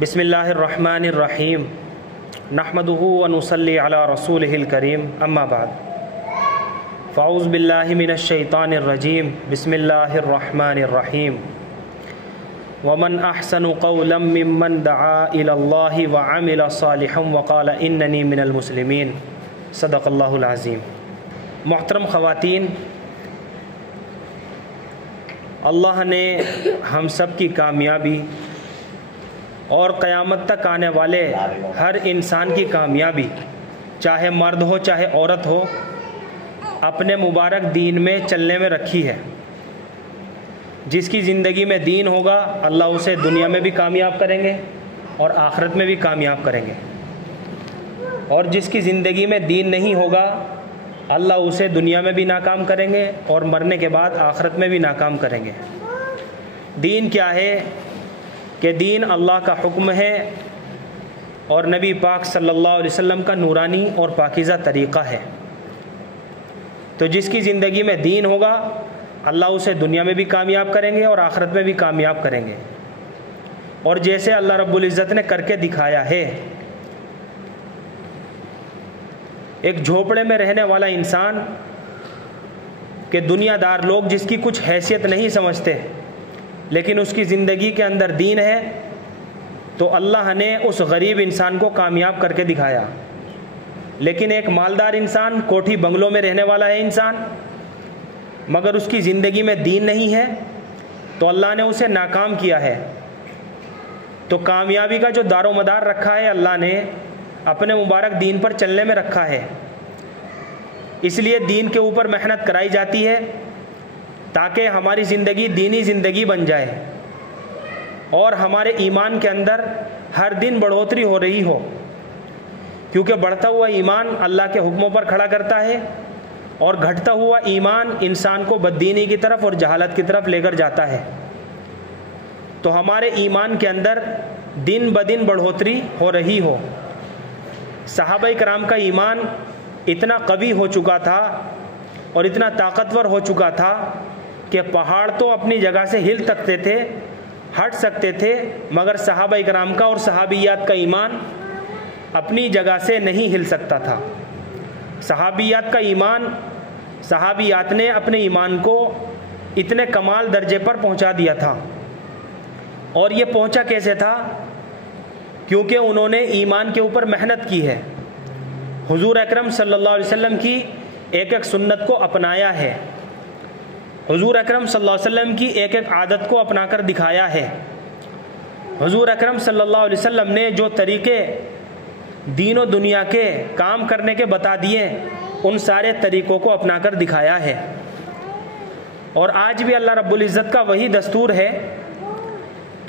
बिस्मिल्लाहिर्रहमानिर्रहीम नहमदुहु व नुसल्ली अला रसूलिहिल करीम अम्मा बाद फ़ाऊज़ु बिल्लाहि मिनश्शैतानिर्रजीम बिस्मिल्लाहिर्रहमानिर्रहीम वमन अहसनु क़ौलन मिम्मन दआ इलल्लाहि व अमिला सालिहन व क़ाल इन्ननी मिनल मुस्लिमीन सदक़ल्लाहुल अज़ीम। मोहतरम ख़वातीन, अल्लाह ने हम सब की कामयाबी और क़यामत तक आने वाले हर इंसान की कामयाबी, चाहे मर्द हो चाहे औरत हो, अपने मुबारक दीन में चलने में रखी है। जिसकी ज़िंदगी में दीन होगा अल्लाह उसे दुनिया में भी कामयाब करेंगे और आखिरत में भी कामयाब करेंगे, और जिसकी ज़िंदगी में दीन नहीं होगा अल्लाह उसे दुनिया में भी नाकाम करेंगे और मरने के बाद आखिरत में भी नाकाम करेंगे। दीन क्या है कि दीन अल्लाह का हुक्म है और नबी पाक सल्लल्लाहु अलैहि वसल्लम का नूरानी और पाकीज़ा तरीक़ा है। तो जिसकी ज़िंदगी में दीन होगा अल्लाह उसे दुनिया में भी कामयाब करेंगे और आखिरत में भी कामयाब करेंगे। और जैसे अल्लाह रब्बुल इज़्ज़त ने करके दिखाया है, एक झोपड़े में रहने वाला इंसान के दुनियादार लोग जिसकी कुछ हैसियत नहीं समझते, लेकिन उसकी ज़िंदगी के अंदर दीन है, तो अल्लाह ने उस गरीब इंसान को कामयाब करके दिखाया। लेकिन एक मालदार इंसान, कोठी बंगलों में रहने वाला है इंसान, मगर उसकी ज़िंदगी में दीन नहीं है, तो अल्लाह ने उसे नाकाम किया है। तो कामयाबी का जो दारोमदार रखा है अल्लाह ने अपने मुबारक दीन पर चलने में रखा है। इसलिए दीन के ऊपर मेहनत कराई जाती है ताकि हमारी ज़िंदगी दीनी ज़िंदगी बन जाए और हमारे ईमान के अंदर हर दिन बढ़ोतरी हो रही हो, क्योंकि बढ़ता हुआ ईमान अल्लाह के हुक्मों पर खड़ा करता है और घटता हुआ ईमान इंसान को बददीनी की तरफ और जहालत की तरफ लेकर जाता है। तो हमारे ईमान के अंदर दिन ब दिन बढ़ोतरी हो रही हो। सहाबा कराम का ईमान इतना कवी हो चुका था और इतना ताकतवर हो चुका था कि पहाड़ तो अपनी जगह से हिल सकते थे, हट सकते थे, मगर सहाबा कराम का और सहाबियात का ईमान अपनी जगह से नहीं हिल सकता था। सहाबियात का ईमान, सहाबियात ने अपने ईमान को इतने कमाल दर्जे पर पहुंचा दिया था। और ये पहुंचा कैसे था? क्योंकि उन्होंने ईमान के ऊपर मेहनत की है, हुजूर अकरम सल्लल्लाहु अलैहि वसल्लम की एक एक सुन्नत को अपनाया है, हुजूर अकरम सल्लल्लाहु अलैहि वसल्लम की एक एक आदत को अपनाकर दिखाया है। हुजूर अकरम सल्लल्लाहु अलैहि वसल्लम ने जो तरीके दीन और दुनिया के काम करने के बता दिए, उन सारे तरीक़ों को अपनाकर दिखाया है। और आज भी अल्लाह रब्बुल इज़्ज़त का वही दस्तूर है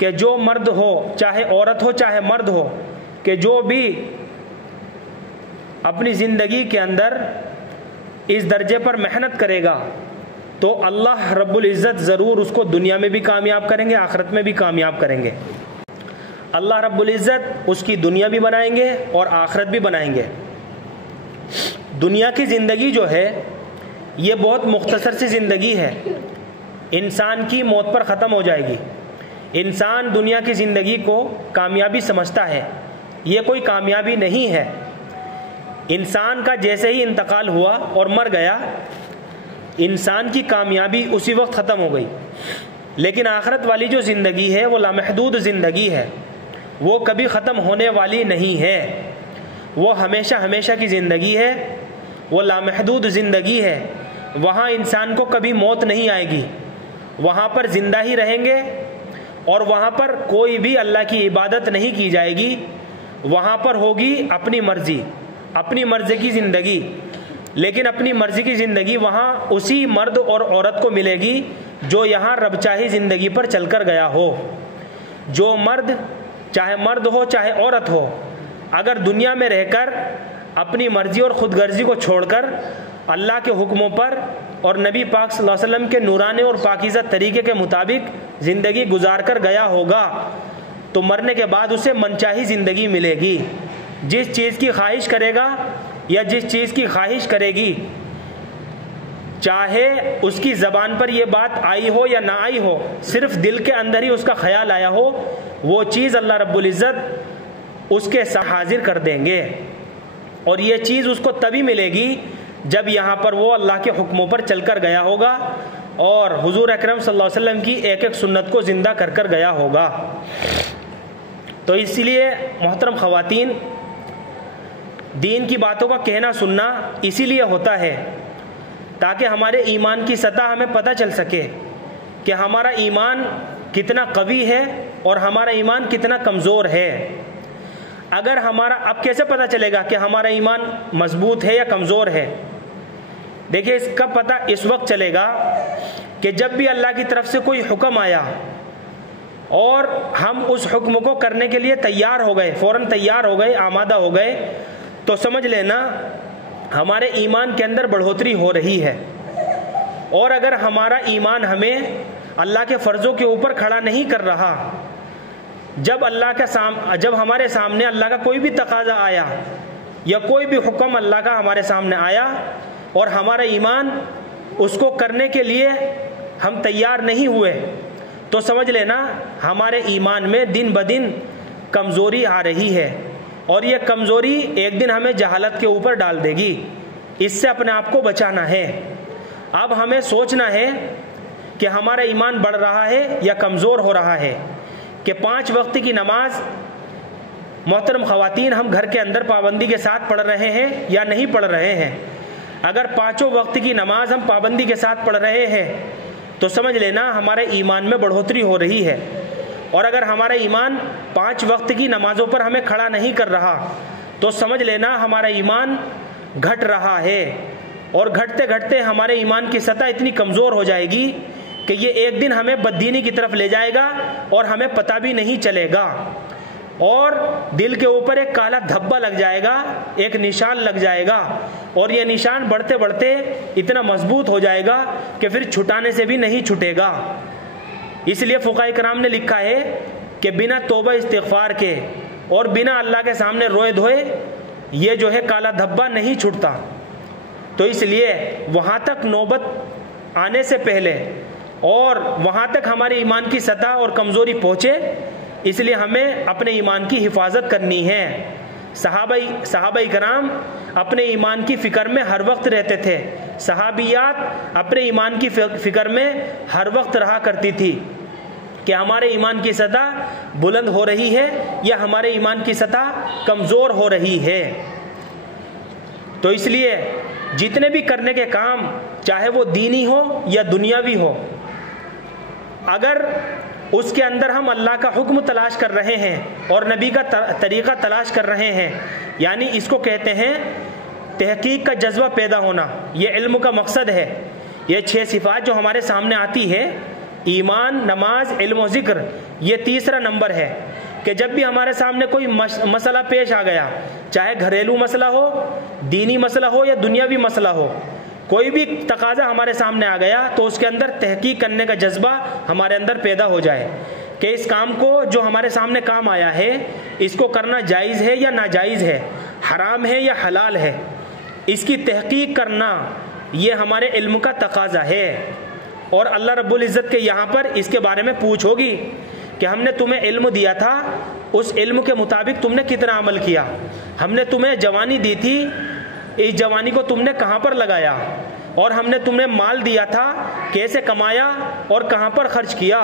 कि जो मर्द हो, चाहे औरत हो चाहे मर्द हो, कि जो भी अपनी ज़िंदगी के अंदर इस दर्जे पर मेहनत करेगा तो अल्लाह रब्बुल इज़्ज़त ज़रूर उसको दुनिया में भी कामयाब करेंगे, आखिरत में भी कामयाब करेंगे। अल्लाह रब्बुल इज़्ज़त उसकी दुनिया भी बनाएंगे और आखिरत भी बनाएंगे। दुनिया की ज़िंदगी जो है ये बहुत मुख्तसर सी ज़िंदगी है, इंसान की मौत पर ख़त्म हो जाएगी। इंसान दुनिया की ज़िंदगी को कामयाबी समझता है, ये कोई कामयाबी नहीं है। इंसान का जैसे ही इंतकाल हुआ और मर गया, इंसान की कामयाबी उसी वक्त ख़त्म हो गई। लेकिन आखिरत वाली जो ज़िंदगी है वो लामहदूद ज़िंदगी है, वो कभी ख़त्म होने वाली नहीं है, वो हमेशा हमेशा की ज़िंदगी है, वो लामहदूद ज़िंदगी है। वहाँ इंसान को कभी मौत नहीं आएगी, वहाँ पर ज़िंदा ही रहेंगे और वहाँ पर कोई भी अल्लाह की इबादत नहीं की जाएगी। वहाँ पर होगी अपनी मर्ज़ी, अपनी मर्ज़ी की ज़िंदगी। लेकिन अपनी मर्ज़ी की ज़िंदगी वहाँ उसी मर्द और औरत को मिलेगी जो यहाँ रबचाही ज़िंदगी पर चलकर गया हो। जो मर्द, चाहे मर्द हो चाहे औरत हो, अगर दुनिया में रहकर अपनी मर्ज़ी और ख़ुदगर्ज़ी को छोड़कर अल्लाह के हुक्मों पर और नबी पाक सल्लल्लाहु अलैहि वसल्लम के नूरानी और पाकीज़ा तरीक़े के मुताबिक ज़िंदगी गुजार कर गया होगा, तो मरने के बाद उसे मनचाही ज़िंदगी मिलेगी। जिस चीज़ की ख्वाहिश करेगा या जिस चीज़ की ख्वाहिश करेगी, चाहे उसकी ज़बान पर यह बात आई हो या ना आई हो, सिर्फ दिल के अंदर ही उसका ख्याल आया हो वो चीज़ अल्लाह रब्बुल इज़्ज़त उसके साथ हाजिर कर देंगे। और ये चीज़ उसको तभी मिलेगी जब यहाँ पर वो अल्लाह के हुक्मों पर चलकर गया होगा और हुजूर अकरम सल्लल्लाहु अलैहि वसल्लम की एक एक सुन्नत को ज़िंदा कर कर गया होगा। तो इसलिए मोहतरम ख़वातीन, दीन की बातों का कहना सुनना इसीलिए होता है ताकि हमारे ईमान की सतह हमें पता चल सके कि हमारा ईमान कितना कवी है और हमारा ईमान कितना कमज़ोर है। अगर हमारा, अब कैसे पता चलेगा कि हमारा ईमान मजबूत है या कमज़ोर है? देखिए, इसका पता इस वक्त चलेगा कि जब भी अल्लाह की तरफ से कोई हुक्म आया और हम उस हुक्म को करने के लिए तैयार हो गए, फ़ौरन तैयार हो गए, आमादा हो गए, तो समझ लेना हमारे ईमान के अंदर बढ़ोतरी हो रही है। और अगर हमारा ईमान हमें अल्लाह के फ़र्ज़ों के ऊपर खड़ा नहीं कर रहा, जब हमारे सामने अल्लाह का कोई भी तकाज़ा आया या कोई भी हुक्म अल्लाह का हमारे सामने आया और हमारा ईमान उसको करने के लिए हम तैयार नहीं हुए, तो समझ लेना हमारे ईमान में दिन ब दिन कमज़ोरी आ रही है। और ये कमज़ोरी एक दिन हमें जहालत के ऊपर डाल देगी। इससे अपने आप को बचाना है। अब हमें सोचना है कि हमारा ईमान बढ़ रहा है या कमज़ोर हो रहा है। कि 5 वक्त की नमाज मोहतरम ख़वातीन हम घर के अंदर पाबंदी के साथ पढ़ रहे हैं या नहीं पढ़ रहे हैं। अगर 5 वक्त की नमाज हम पाबंदी के साथ पढ़ रहे हैं तो समझ लेना हमारे ईमान में बढ़ोतरी हो रही है। और अगर हमारा ईमान 5 वक्त की नमाज़ों पर हमें खड़ा नहीं कर रहा तो समझ लेना हमारा ईमान घट रहा है। और घटते घटते हमारे ईमान की सतह इतनी कमज़ोर हो जाएगी कि ये एक दिन हमें बददीनी की तरफ ले जाएगा और हमें पता भी नहीं चलेगा। और दिल के ऊपर एक काला धब्बा लग जाएगा, एक निशान लग जाएगा। और ये निशान बढ़ते बढ़ते इतना मजबूत हो जाएगा कि फिर छुटाने से भी नहीं छूटेगा। इसलिए फुक़हा किराम ने लिखा है कि बिना तौबा इस्तिग़फ़ार के और बिना अल्लाह के सामने रोए धोए ये जो है काला धब्बा नहीं छूटता। तो इसलिए वहाँ तक नौबत आने से पहले और वहाँ तक हमारे ईमान की सतह और कमज़ोरी पहुँचे, इसलिए हमें अपने ईमान की हिफाजत करनी है। सहाबाई कराम अपने ईमान की फ़िक्र में हर वक्त रहते थे। सहाबियात अपने ईमान की फ़िक्र में हर वक्त रहा करती थी कि हमारे ईमान की सतह बुलंद हो रही है या हमारे ईमान की सतह कमज़ोर हो रही है। तो इसलिए जितने भी करने के काम, चाहे वो दीनी हो या दुनियावी हो, अगर उसके अंदर हम अल्लाह का हुक्म तलाश कर रहे हैं और नबी का तरीक़ा तलाश कर रहे हैं, यानी इसको कहते हैं तहक़ीक़ का जज्बा पैदा होना। ये इल्म का मकसद है। ये 6 सिफ़ात जो हमारे सामने आती है, ईमान, नमाज, इल्म और ज़िक्र, ये तीसरा नंबर है कि जब भी हमारे सामने कोई मसला पेश आ गया, चाहे घरेलू मसला हो, दीनी मसला हो या दुनियावी मसला हो, कोई भी तकाज़ा हमारे सामने आ गया तो उसके अंदर तहक़ीक़ करने का जज्बा हमारे अंदर पैदा हो जाए कि इस काम को, जो हमारे सामने काम आया है, इसको करना जायज़ है या नाजायज़ है, हराम है या हलाल है। इसकी तहक़ीक़ करना ये हमारे इल्म का तकाज़ा है। और अल्लाह रब्बुल इज़्ज़त के यहाँ पर इसके बारे में पूछ होगी कि हमने तुम्हें इल्म दिया था, उस इल्म के मुताबिक तुमने कितना अमल किया। हमने तुम्हें जवानी दी थी, इस जवानी को तुमने कहाँ पर लगाया। और हमने तुम्हें माल दिया था, कैसे कमाया और कहाँ पर खर्च किया,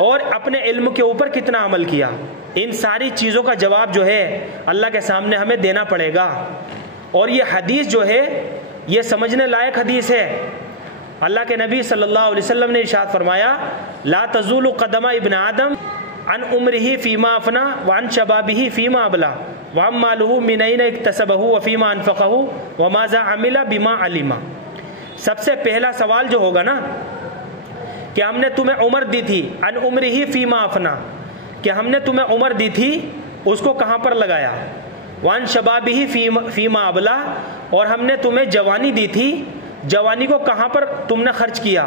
और अपने इल्म के ऊपर कितना अमल किया। इन सारी चीज़ों का जवाब जो है अल्लाह के सामने हमें देना पड़ेगा। और ये हदीस जो है ये समझने लायक हदीस है। अल्लाह के नबी सल्लल्लाहु अलैहि वसल्लम ने इरशाद फरमाया, ला तज़ूलु क़दमा इब्न आदम अन उम्रिही फ़ीमा अफ़ना व अन शबाबिही फ़ीमा अबला व अम्मालुहु मिन ऐन इक्तसबहु व फ़ीमा अनफ़क़हु व माज़ा अमिला बिमा अलिमा। सबसे पहला सवाल जो होगा ना कि हमने तुम्हें उम्र दी थी, अन उम्रिही फ़ीमा अफ़ना, कि हमने तुम्हें उम्र दी थी उसको कहाँ पर लगाया, वन शबाबिही फ़ीमा अबला, और हमने तुम्हें जवानी दी थी, जवानी को कहाँ पर तुमने खर्च किया,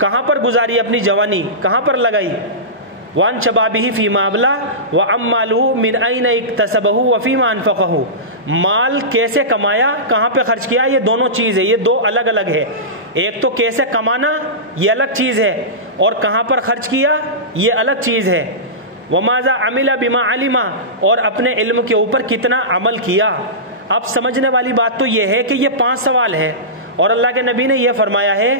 कहाँ पर गुजारी अपनी जवानी, कहाँ पर लगाई। वन शबाबिही फ़ीमा अबला व अम्मालुहु मिन ऐन इक्तसबहु व फ़ीमा अनफ़क़हु, माल कैसे कमाया, कहाँ पे खर्च किया। ये दोनों चीज़ है, ये दो अलग अलग है। एक तो कैसे कमाना ये अलग चीज़ है और कहाँ पर खर्च किया ये अलग चीज़ है। वमाजा अमिला बिमा अलिमा, और अपने इल्म के ऊपर कितना अमल किया। अब समझने वाली बात तो यह है कि ये 5 सवाल है, और अल्लाह के नबी ने यह फरमाया है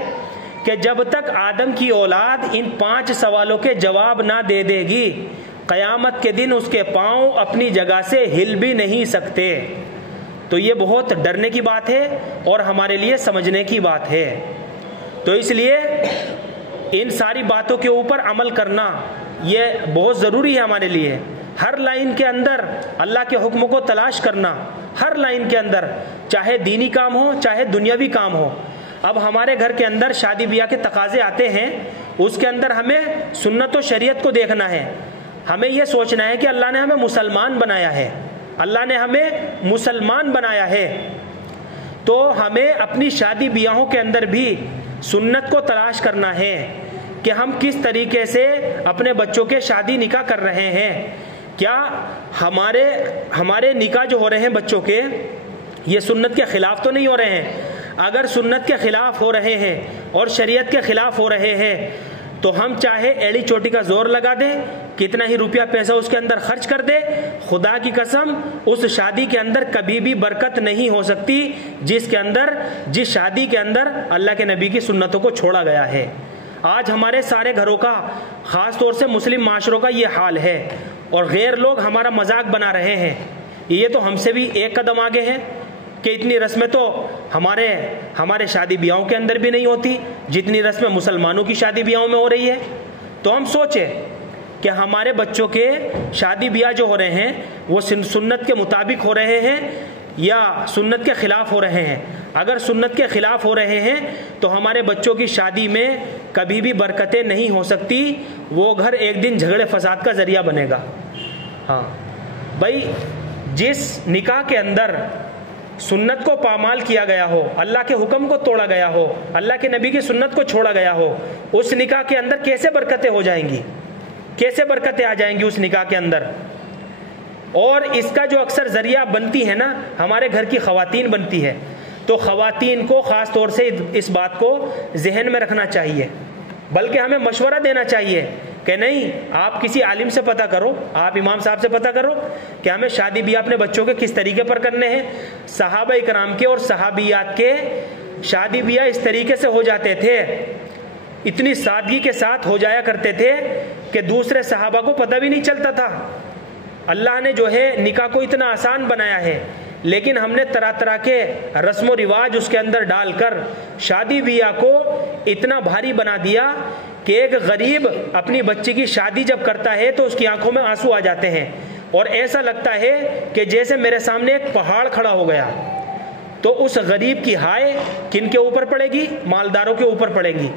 कि जब तक आदम की औलाद इन 5 सवालों के जवाब ना दे देगी, क़यामत के दिन उसके पाँव अपनी जगह से हिल भी नहीं सकते। तो ये बहुत डरने की बात है और हमारे लिए समझने की बात है। तो इसलिए इन सारी बातों के ऊपर अमल करना ये बहुत ज़रूरी है हमारे लिए। हर लाइन के अंदर अल्लाह के हुक्म को तलाश करना, हर लाइन के अंदर, चाहे दीनी काम हो चाहे दुनियावी काम हो। अब हमारे घर के अंदर शादी ब्याह के तकाजे आते हैं, उसके अंदर हमें सुन्नत और शरीयत को देखना है। हमें यह सोचना है कि अल्लाह ने हमें मुसलमान बनाया है, अल्लाह ने हमें मुसलमान बनाया है, तो हमें अपनी शादी ब्याहों के अंदर भी सुन्नत को तलाश करना है कि हम किस तरीके से अपने बच्चों के शादी निकाह कर रहे हैं। क्या हमारे निकाह जो हो रहे हैं बच्चों के, ये सुन्नत के खिलाफ तो नहीं हो रहे हैं? अगर सुन्नत के खिलाफ हो रहे हैं और शरीयत के खिलाफ हो रहे हैं तो हम चाहे एड़ी चोटी का जोर लगा दें, कितना ही रुपया पैसा उसके अंदर खर्च कर दे, खुदा की कसम उस शादी के अंदर कभी भी बरकत नहीं हो सकती जिस शादी के अंदर अल्लाह के नबी की सुन्नतों को छोड़ा गया है। आज हमारे सारे घरों का, ख़ास तौर से मुस्लिम माशरों का ये हाल है, और गैर लोग हमारा मजाक बना रहे हैं। ये तो हमसे भी एक कदम आगे हैं कि इतनी रस्में तो हमारे शादी ब्याहों के अंदर भी नहीं होती जितनी रस्में मुसलमानों की शादी ब्याहों में हो रही है। तो हम सोचें कि हमारे बच्चों के शादी ब्याह जो हो रहे हैं वो सुन्नत के मुताबिक हो रहे हैं या सुन्नत के खिलाफ हो रहे हैं। अगर सुन्नत के खिलाफ हो रहे हैं तो हमारे बच्चों की शादी में कभी भी बरकतें नहीं हो सकती, वो घर एक दिन झगड़े फसाद का जरिया बनेगा। हाँ भाई, जिस निकाह के अंदर सुन्नत को पामाल किया गया हो, अल्लाह के हुक्म को तोड़ा गया हो, अल्लाह के नबी की सुन्नत को छोड़ा गया हो, उस निकाह के अंदर कैसे बरकतें हो जाएंगी, कैसे बरकतें आ जाएंगी उस निकाह के अंदर। और इसका जो अक्सर जरिया बनती है ना, हमारे घर की खवातीन बनती है। तो खवातीन को ख़ास तौर से इस बात को जहन में रखना चाहिए, बल्कि हमें मशवरा देना चाहिए कि नहीं, आप किसी आलिम से पता करो, आप इमाम साहब से पता करो कि हमें शादी ब्याह अपने बच्चों के किस तरीके पर करने हैं। सहाबा इकराम के और सहाबियात के शादी ब्याह इस तरीके से हो जाते थे, इतनी सादगी के साथ हो जाया करते थे कि दूसरे सहाबा को पता भी नहीं चलता था। अल्लाह ने जो है निकाह को इतना आसान बनाया है, लेकिन हमने तरह तरह के रस्म व रिवाज उसके अंदर डालकर शादी ब्याह को इतना भारी बना दिया कि एक गरीब अपनी बच्ची की शादी जब करता है तो उसकी आंखों में आंसू आ जाते हैं और ऐसा लगता है कि जैसे मेरे सामने एक पहाड़ खड़ा हो गया। तो उस गरीब की हाय किन के ऊपर पड़ेगी? मालदारों के ऊपर पड़ेगी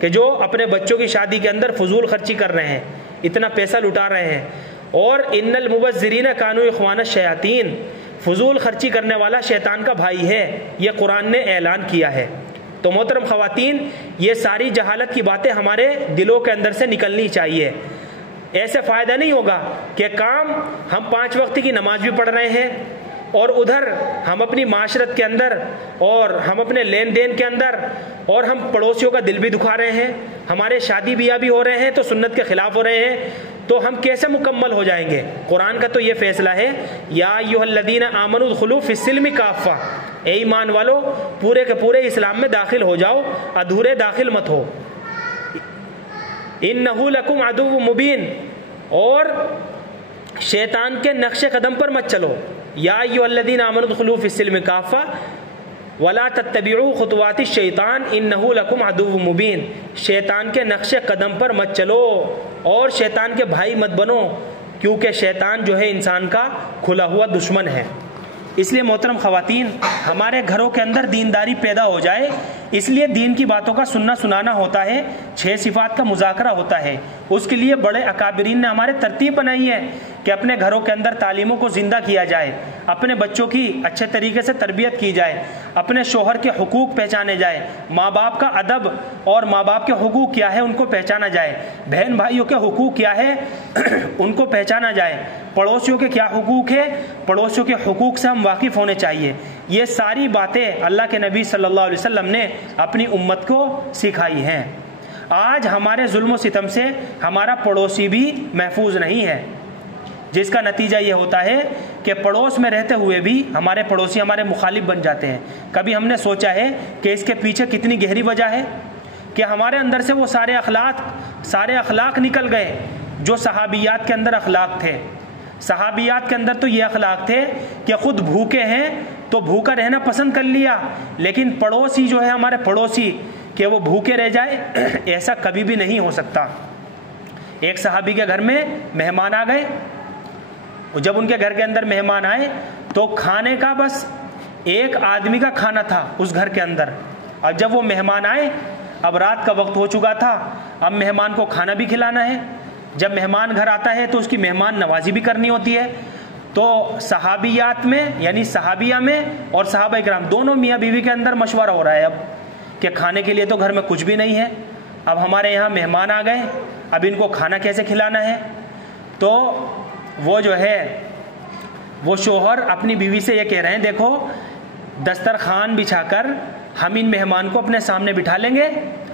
कि जो अपने बच्चों की शादी के अंदर फजूल खर्ची कर रहे हैं, इतना पैसा लुटा रहे हैं। और इन्नल मुबज़्ज़िरीन कानू इख्वान शयातीन, फजूल खर्ची करने वाला शैतान का भाई है, यह कुरान ने ऐलान किया है। तो मोहतरम ख़वातीन, ये सारी जहालत की बातें हमारे दिलों के अंदर से निकलनी चाहिए। ऐसे फ़ायदा नहीं होगा कि काम हम 5 वक्त की नमाज भी पढ़ रहे हैं और उधर हम अपनी माशरत के अंदर और हम अपने लेन देन के अंदर और हम पड़ोसियों का दिल भी दुखा रहे हैं, हमारे शादी ब्याह भी हो रहे हैं तो सुन्नत के खिलाफ हो रहे हैं, तो हम कैसे मुकम्मल हो जाएंगे? कुरान का तो ये फैसला है, या अय्युहल्लज़ीना आमनू उदखुलू फिस्सिल्मि काफ़ा, ए ईमान वालो पूरे के पूरे इस्लाम में दाखिल हो जाओ, अधूरे दाखिल मत हो। इन्नहु लकुम अदुव्वुम मुबीन, और शैतान के नक्शे कदम पर मत चलो। या अय्युहल्लज़ीना आमनू उदखुलू फिस्सिल्मि काफ़ा वला तत्तबिउ खुतवाति शैतान इन्नहु लकुम अदुव्वुम मुबीन, शैतान के नक्शे कदम पर मत चलो और शैतान के भाई मत बनो, क्योंकि शैतान जो है इंसान का खुला हुआ दुश्मन है। इसलिए मोहतरम ख़वातीन, हमारे घरों के अंदर दीनदारी पैदा हो जाए, इसलिए दीन की बातों का सुनना सुनाना होता है, 6 सिफात का मुज़ाकरा होता है। उसके लिए बड़े अकाबिरीन ने हमारे तरतीब बनाई है कि अपने घरों के अंदर तालीमों को ज़िंदा किया जाए, अपने बच्चों की अच्छे तरीके से तरबियत की जाए, अपने शोहर के हुकूक पहचाने जाए, माँ बाप का अदब और माँ बाप के हुकूक क्या है उनको पहचाना जाए, बहन भाइयों के हुकूक क्या है उनको पहचाना जाए, पड़ोसियों के क्या हुकूक है, पड़ोसियों के हुकूक से हम वाकिफ़ होने चाहिए। ये सारी बातें अल्लाह के नबी सल्लल्लाहु अलैहि वसल्लम ने अपनी उम्मत को सिखाई हैं। आज हमारे जुल्म सितम से हमारा पड़ोसी भी महफूज नहीं है, जिसका नतीजा ये होता है कि पड़ोस में रहते हुए भी हमारे पड़ोसी हमारे मुखालिफ बन जाते हैं। कभी हमने सोचा है कि इसके पीछे कितनी गहरी वजह है कि हमारे अंदर से वो सारे अखलाक निकल गए जो सहाबियात के अंदर अखलाक थे। सहाबियात के अंदर तो ये अखलाक थे कि खुद भूखे हैं तो भूखा रहना पसंद कर लिया, लेकिन पड़ोसी जो है हमारे पड़ोसी कि वो भूखे रह जाए, ऐसा कभी भी नहीं हो सकता। एक सहाबी के घर में मेहमान आ गए, जब उनके घर के अंदर मेहमान आए तो खाने का बस एक आदमी का खाना था उस घर के अंदर। अब जब वो मेहमान आए, अब रात का वक्त हो चुका था, अब मेहमान को खाना भी खिलाना है। जब मेहमान घर आता है तो उसकी मेहमान नवाजी भी करनी होती है। तो सहाबियात में यानी सहाबिया में और सहाबा इकराम दोनों मियाँ बीवी के अंदर मशवरा हो रहा है अब कि खाने के लिए तो घर में कुछ भी नहीं है, अब हमारे यहाँ मेहमान आ गए, अब इनको खाना कैसे खिलाना है। तो वो जो है वो शोहर अपनी बीवी से ये कह रहे हैं, देखो दस्तरखान बिछाकर हम इन मेहमान को अपने सामने बिठा लेंगे,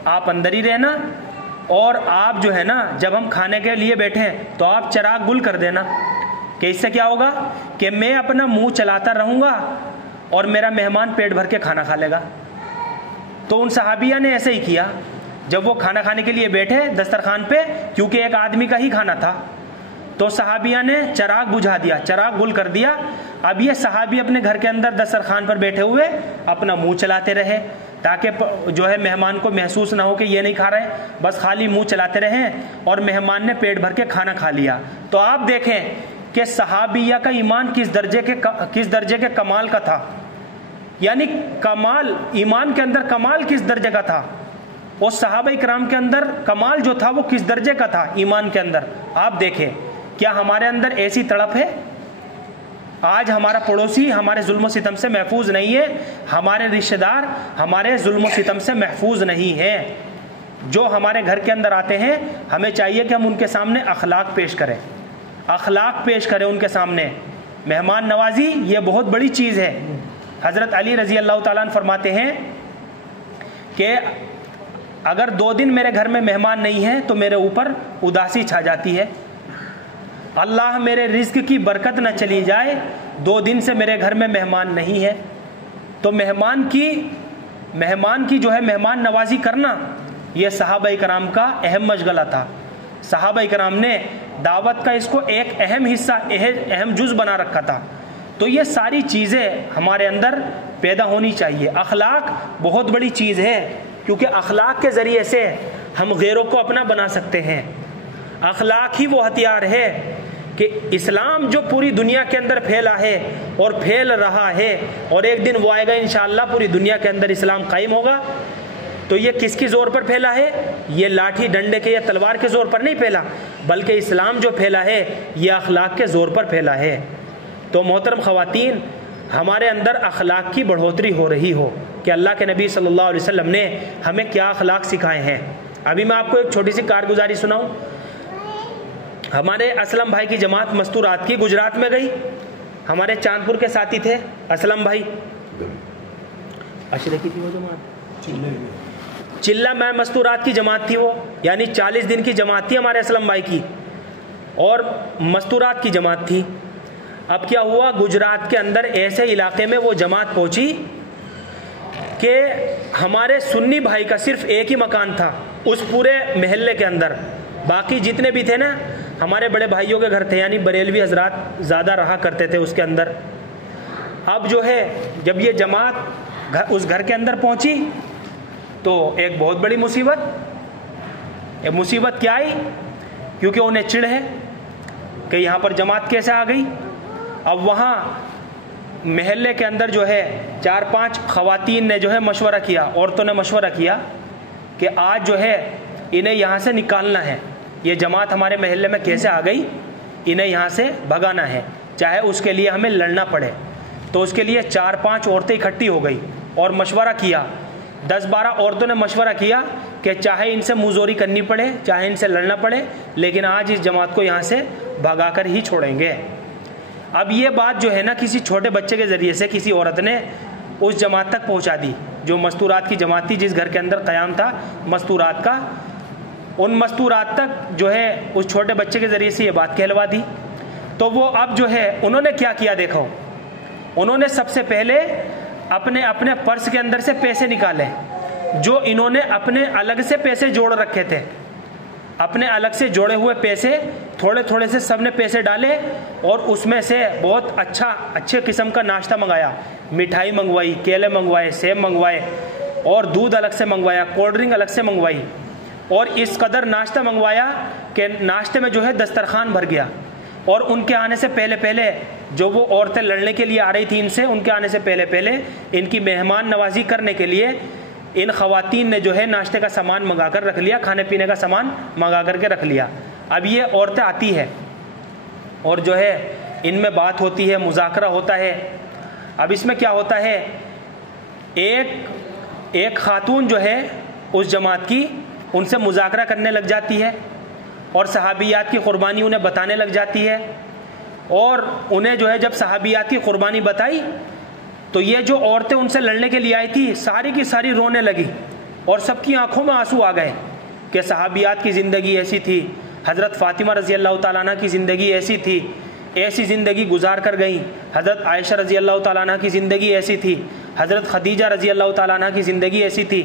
आप अंदर ही रहना, और आप जो है ना जब हम खाने के लिए बैठे तो आप चिराग गुल कर देना, कि इससे क्या होगा कि मैं अपना मुंह चलाता रहूँगा और मेरा मेहमान पेट भर के खाना खा लेगा। तो उन सहाबिया ने ऐसे ही किया। जब वो खाना खाने के लिए बैठे दस्तरखान पे, क्योंकि एक आदमी का ही खाना था, तो सहाबिया ने चिराग बुझा दिया, चिराग गुल कर दिया। अब ये सहाबी अपने घर के अंदर दस्तरखान पर बैठे हुए अपना मुंह चलाते रहे, ताकि जो है मेहमान को महसूस ना हो कि ये नहीं खा रहे, बस खाली मुंह चलाते रहे, और मेहमान ने पेट भर के खाना खा लिया। तो आप देखें कि सहाबिया का ईमान किस दर्जे के कमाल का था, यानी कमाल ईमान के अंदर कमाल किस दर्जे का था, और सहाबा इकराम के अंदर कमाल जो था वो किस दर्जे का था ईमान के अंदर। आप देखें, क्या हमारे अंदर ऐसी तड़प है? आज हमारा पड़ोसी हमारे जुल्म सितम से महफूज नहीं है, हमारे रिश्तेदार हमारे जुल्म सितम से महफूज नहीं है। जो हमारे घर के अंदर आते हैं हमें चाहिए कि हम उनके सामने अखलाक पेश करें, अखलाक पेश करें उनके सामने। मेहमान नवाजी ये बहुत बड़ी चीज़ है। हज़रत अली रज़ी अल्लाह ताला अन्हु फरमाते हैं कि अगर 2 दिन मेरे घर में मेहमान नहीं है तो मेरे ऊपर उदासी छा जाती है। अल्लाह मेरे रिज्क की बरकत न चली जाए, 2 दिन से मेरे घर में मेहमान नहीं है। तो मेहमान की जो है मेहमान नवाजी करना, यह सहाबा इकराम का अहम मशगला था। सहाबा इकराम ने दावत का इसको एक अहम हिस्सा, अहम जुज़ बना रखा था। तो ये सारी चीज़ें हमारे अंदर पैदा होनी चाहिए। अखलाक बहुत बड़ी चीज़ है, क्योंकि अखलाक के ज़रिए से हम गैरों को अपना बना सकते हैं। अखलाक ही वो हथियार है कि इस्लाम जो पूरी दुनिया के अंदर फैला है और फैल रहा है, और एक दिन वो आएगा इंशाअल्लाह पूरी दुनिया के अंदर इस्लाम कायम होगा। तो ये किसकी ज़ोर पर फैला है? ये लाठी डंडे के या तलवार के ज़ोर पर नहीं फैला, बल्कि इस्लाम जो फैला है ये अखलाक के ज़ोर पर फैला है। तो मोहतरम ख़वातीन, हमारे अंदर अखलाक की बढ़ोतरी हो रही हो कि अल्लाह के नबी सल्लल्लाहु अलैहि वसल्लम ने हमें क्या अखलाक सिखाए हैं। अभी मैं आपको एक छोटी सी कारगुजारी सुनाऊं। हमारे असलम भाई की जमात मस्तूरात की गुजरात में गई। हमारे चांदपुर के साथी थे असलम भाई, अशरे की थी वो जमात, चिल्ला मैं मस्तूरात की जमात थी वो, यानी 40 दिन की जमात थी हमारे असलम भाई की, और मस्तूरात की जमात थी। अब क्या हुआ, गुजरात के अंदर ऐसे इलाके में वो जमात पहुंची कि हमारे सुन्नी भाई का सिर्फ एक ही मकान था उस पूरे महल्ले के अंदर। बाकी जितने भी थे ना हमारे बड़े भाइयों के घर थे, यानी बरेलवी हजरात ज़्यादा रहा करते थे उसके अंदर। अब जो है जब ये जमात उस घर के अंदर पहुंची तो एक बहुत बड़ी मुसीबत क्या आई, क्योंकि उन्हें चिढ़ है कि यहाँ पर जमात कैसे आ गई। अब वहाँ महल्ले के अंदर जो है 4-5 ख़वातीन ने जो है मशवरा किया, औरतों ने मशवरा किया कि आज जो है इन्हें यहाँ से निकालना है, ये जमात हमारे महल्ले में कैसे आ गई, इन्हें यहाँ से भगाना है, चाहे उसके लिए हमें लड़ना पड़े। तो उसके लिए 4-5 औरतें इकट्ठी हो गई और मशवरा किया। 10-12 औरतों ने मशवरा किया कि चाहे इनसे मुँहज़ोरी करनी पड़े, चाहे इनसे लड़ना पड़े, लेकिन आज इस जमात को यहाँ से भगाकर ही छोड़ेंगे। अब ये बात जो है ना किसी छोटे बच्चे के ज़रिए से किसी औरत ने उस जमात तक पहुँचा दी, जो मस्तूरात की जमात थी, जिस घर के अंदर क़याम था मस्तूरात का। उन मस्तूरात तक जो है उस छोटे बच्चे के ज़रिए से ये बात कहलवा दी। तो वो अब जो है उन्होंने क्या किया देखो, उन्होंने सबसे पहले अपने अपने पर्स के अंदर से पैसे निकाले, जो इन्होंने अपने अलग से पैसे जोड़ रखे थे, अपने अलग से जोड़े हुए पैसे थोड़े थोड़े से सबने पैसे डाले और उसमें से बहुत अच्छे किस्म का नाश्ता मंगाया, मिठाई मंगवाई, केले मंगवाए, सेब मंगवाए और दूध अलग से मंगवाया, कोल्ड ड्रिंक अलग से मंगवाई और इस कदर नाश्ता मंगवाया कि नाश्ते में जो है दस्तरखान भर गया। और उनके आने से पहले पहले जो वो औरतें लड़ने के लिए आ रही थी इनसे, उनके आने से पहले पहले इनकी मेहमान नवाजी करने के लिए इन ख़वातीन ने जो है नाश्ते का सामान मंगा कर रख लिया, खाने पीने का सामान मंगा करके रख लिया। अब ये औरतें आती है और जो है इनमें बात होती है, मुज़ाकरा होता है। अब इसमें क्या होता है, एक खातून जो है उस जमात की उनसे मुज़ाकरा करने लग जाती है और सहाबियात की क़ुरबानी उन्हें बताने लग जाती है। और उन्हें जो है जब सहाबियात की क़ुरबानी बताई तो ये जो औरतें उनसे लड़ने के लिए आई थी सारी की सारी रोने लगी और सबकी आंखों में आंसू आ गए कि सहाबियात की ज़िंदगी ऐसी थी, हज़रत फ़ातिमा रज़ी अल्लाह ताला अन्हा की ज़िंदगी ऐसी थी, ऐसी ज़िंदगी गुजार कर गई। हज़रत आयशा रज़ी अल्लाह ताला अन्हा की ज़िंदगी ऐसी थी, हज़रत खदीजा रज़ी अल्लाह ताला अन्हा की ज़िंदगी ऐसी थी।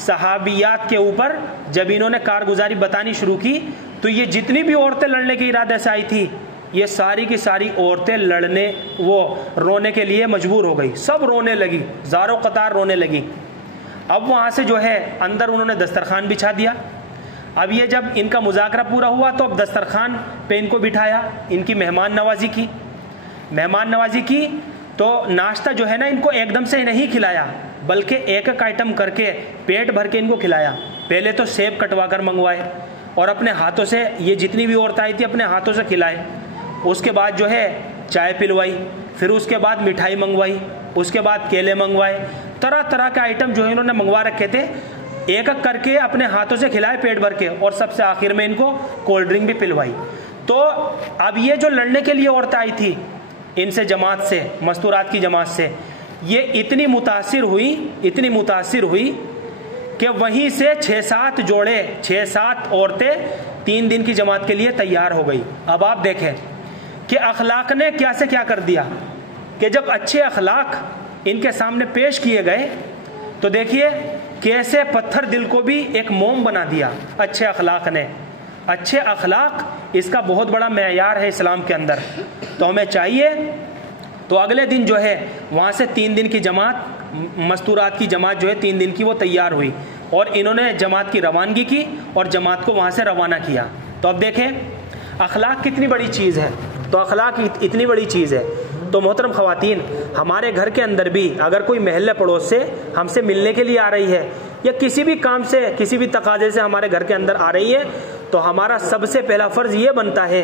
सहाबियात के ऊपर जब इन्होंने कारगुजारी बतानी शुरू की तो ये जितनी भी औरतें लड़ने के इरादे से आई थी ये सारी की सारी औरतें लड़ने रोने के लिए मजबूर हो गई, सब रोने लगी, ज़ारो कतार रोने लगी। अब वहाँ से जो है अंदर उन्होंने दस्तरखान बिछा दिया। अब ये जब इनका मुज़ाकरा पूरा हुआ तो अब दस्तरखान पे इनको बिठाया, इनकी मेहमान नवाजी की तो नाश्ता जो है ना इनको एकदम से नहीं खिलाया बल्कि एक एक आइटम करके पेट भर के इनको खिलाया। पहले तो सेब कटवा कर मंगवाए और अपने हाथों से, ये जितनी भी औरतें आई थी अपने हाथों से खिलाए। उसके बाद जो है चाय पिलवाई, फिर उसके बाद मिठाई मंगवाई, उसके बाद केले मंगवाए, तरह तरह के आइटम जो है इन्होंने मंगवा रखे थे, एक एक करके अपने हाथों से खिलाए पेट भर के और सबसे आखिर में इनको कोल्ड ड्रिंक भी पिलवाई। तो अब ये जो लड़ने के लिए औरतें आई थी इनसे, जमात से, मस्तूरात की जमात से, ये इतनी मुतासिर हुई कि वहीं से 6-7 औरतें 3 दिन की जमात के लिए तैयार हो गई। अब आप देखें कि अखलाक ने क्या से क्या कर दिया कि जब अच्छे अखलाक इनके सामने पेश किए गए तो देखिए कैसे पत्थर दिल को भी एक मोम बना दिया अच्छे अखलाक ने। अच्छे अखलाक इसका बहुत बड़ा मेयार है इस्लाम के अंदर। तो हमें चाहिए, तो अगले दिन जो है वहाँ से 3 दिन की जमात, मस्तूरात की जमात जो है 3 दिन की वो तैयार हुई और इन्होंने जमात की रवानगी की और जमात को वहाँ से रवाना किया। तो अब देखें अखलाक कितनी बड़ी चीज़ है, तो अखलाक इतनी बड़ी चीज़ है। तो मोहतरम ख़वातीन, हमारे घर के अंदर भी अगर कोई महल्ले पड़ोस से हमसे मिलने के लिए आ रही है या किसी भी काम से, किसी भी तकाजे से हमारे घर के अंदर आ रही है तो हमारा सबसे पहला फ़र्ज़ ये बनता है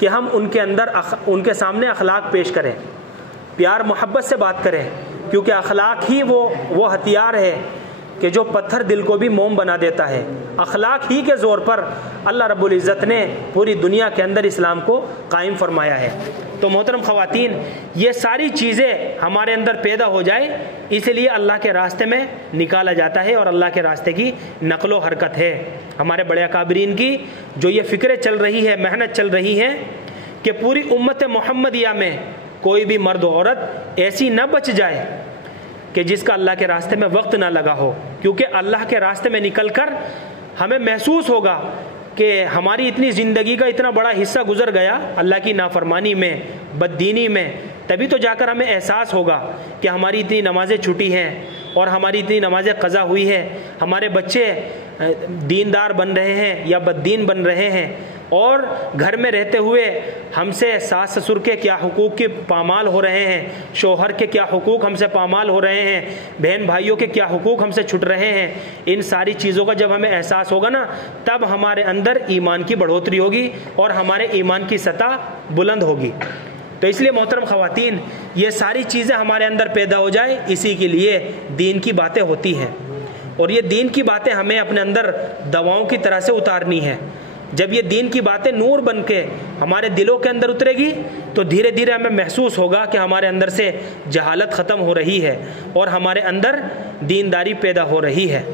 कि हम उनके सामने अखलाक पेश करें, प्यार मोहब्बत से बात करें, क्योंकि अखलाक ही वो हथियार है कि जो पत्थर दिल को भी मोम बना देता है। अखलाक ही के ज़ोर पर अल्लाह रब्बुल इज़्ज़त ने पूरी दुनिया के अंदर इस्लाम को कायम फरमाया है। तो मोहतरम ख़वातीन, ये सारी चीज़ें हमारे अंदर पैदा हो जाए इसलिए अल्लाह के रास्ते में निकाला जाता है और अल्लाह के रास्ते की नक़्लो हरकत है। हमारे बड़े अकाबरीन की जो ये फ़िक्रें चल रही है, मेहनत चल रही है कि पूरी उम्मत मोहम्मदिया में कोई भी मर्द औरत ऐसी न बच जाए कि जिसका अल्लाह के रास्ते में वक्त ना लगा हो, क्योंकि अल्लाह के रास्ते में निकलकर हमें महसूस होगा कि हमारी इतनी ज़िंदगी का इतना बड़ा हिस्सा गुजर गया अल्लाह की नाफरमानी में, बददीनी में। तभी तो जाकर हमें एहसास होगा कि हमारी इतनी नमाज़ें छूटी हैं और हमारी इतनी नमाज़ें क़ज़ा हुई है, हमारे बच्चे दीनदार बन रहे हैं या बददीन बन रहे हैं, और घर में रहते हुए हमसे सास ससुर के क्या हुकूक के पामाल हो रहे हैं, शोहर के क्या हुकूक हमसे पामाल हो रहे हैं, बहन भाइयों के क्या हुकूक हमसे छूट रहे हैं। इन सारी चीज़ों का जब हमें एहसास होगा ना, तब हमारे अंदर ईमान की बढ़ोतरी होगी और हमारे ईमान की सतह बुलंद होगी। तो इसलिए मोहतरम ख़वातीन, ये सारी चीज़ें हमारे अंदर पैदा हो जाए, इसी के लिए दीन की बातें होती हैं और ये दीन की बातें हमें अपने अंदर दवाओं की तरह से उतारनी है। जब ये दीन की बातें नूर बन के हमारे दिलों के अंदर उतरेगी तो धीरे धीरे हमें महसूस होगा कि हमारे अंदर से जहालत ख़त्म हो रही है और हमारे अंदर दीनदारी पैदा हो रही है।